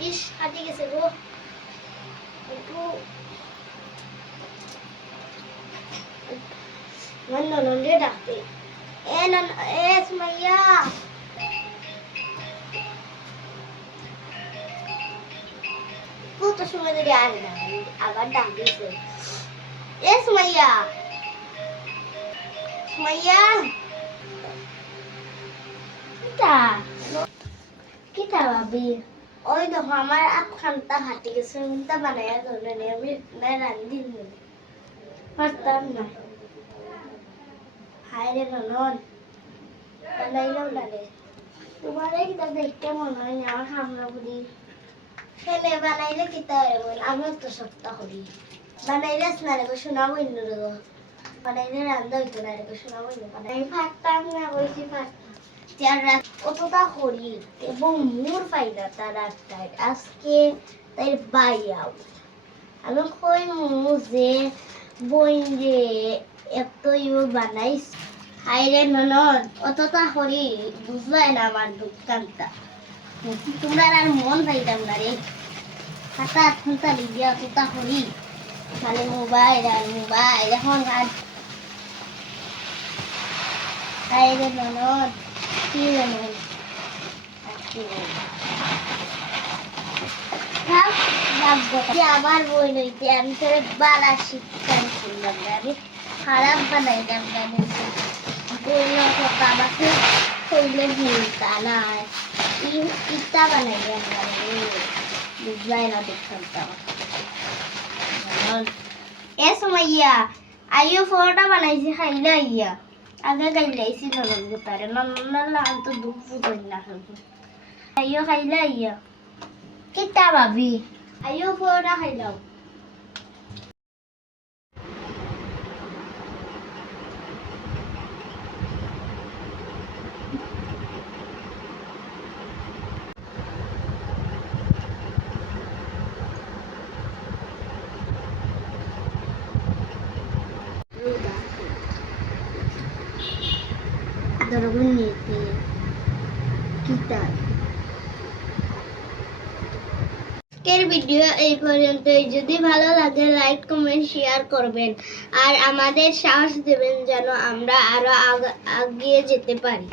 ইস হাঁটি গেছে গো একটু নন্দে ডাকতে এ সুমাইয়া কত সময় ধরে আসে না আবার ডাক দিয়েছে এ সুমাইয়া সুমাইয়া কিটা কিটা ভাবি ওই দেখো আমার আখানটা হাঁটি গেছে তা বানাইয়া ধরে নি আমি না রান্ধি পারতাম না হায় রে ননদ বানাইলাম না রে তোমার এই দেখতে মনে হয় আমার সামনে বুড়ি ছেলে বানাইলে কিতা হয় আমার তো সপ্তাহ করি বানাইলে না রে শোনাবো ইন্দ্র রে বানাইলে রান্ধা হইতো না রে শোনাবো ইন্দ্র বানাই পারতাম না বলছি পারতাম চার রাত অতটা করি এবং মোর পাইনা তার রাস্তায় আজকে তাই বাইয়াও আমি কই যে বইন যে এত ইউ বানাইস হাইরে ননদ অতটা করি বুঝলাই না আমার দোকানটা তোমরা আর মন পাইতাম না রে খাতা খুলতা লিখে অতটা করি খালি মোবাইল আর মোবাইল এখন আর হাইরে ননদ কি ননদ আমার বই নইতে আমি তোর বালা শিক্ষা শুনলাম না আমি খারাপ বানাইলাম না বইল আমাকে শরীরে ভুলতা না ইটা বানাইলাম না বুঝলাই না দেখতাম এ সুমাইয়া আইও ফোটা বানাইছি খাইলা ইয়া আগে গাইলাইছি নরম গোতারে নন্নালা তো দুঃখ ফুটই না আইও খাইলা ইয়া কিতা ভাবি আইও ফোটা খাইলাও আজকের ভিডিও এই পর্যন্তই যদি ভালো লাগে লাইক কমেন্ট শেয়ার করবেন আর আমাদের সাহস দেবেন যেন আমরা আরো এগিয়ে যেতে পারি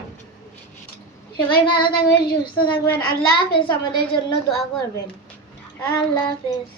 সবাই ভালো থাকবেন সুস্থ থাকবেন আল্লাহ হাফেজ আমাদের জন্য দোয়া করবেন আল্লাহ হাফেজ